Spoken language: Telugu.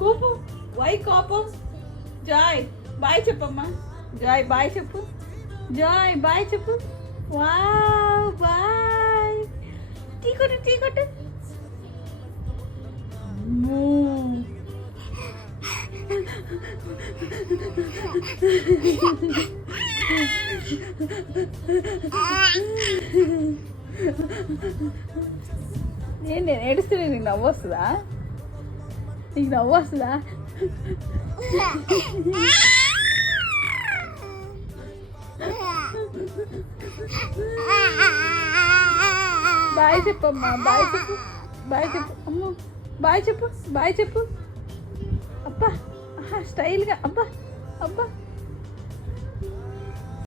కోపం, వై కోపం? జాయ్ బాయ్ చెప్పమ్మా. జాయ్ బాయ్ చెప్పు. జాయ్ బాయ్ చెప్పు. Wow boy. టీ కొట్టు, టీ కొట్టు. నేను ఏడుస్తుంటే నీకు నవ్వు వస్తుందా? నీకు నవ్వు వస్తుందా? బాయ్ చెప్పమ్మా. బాయ్ చెప్పు. బాయ్ చెప్పు అమ్మ. బాయ్ చెప్పు. బాయ్ చెప్పు. అబ్బా స్టైల్గా. అబ్బా అబ్బా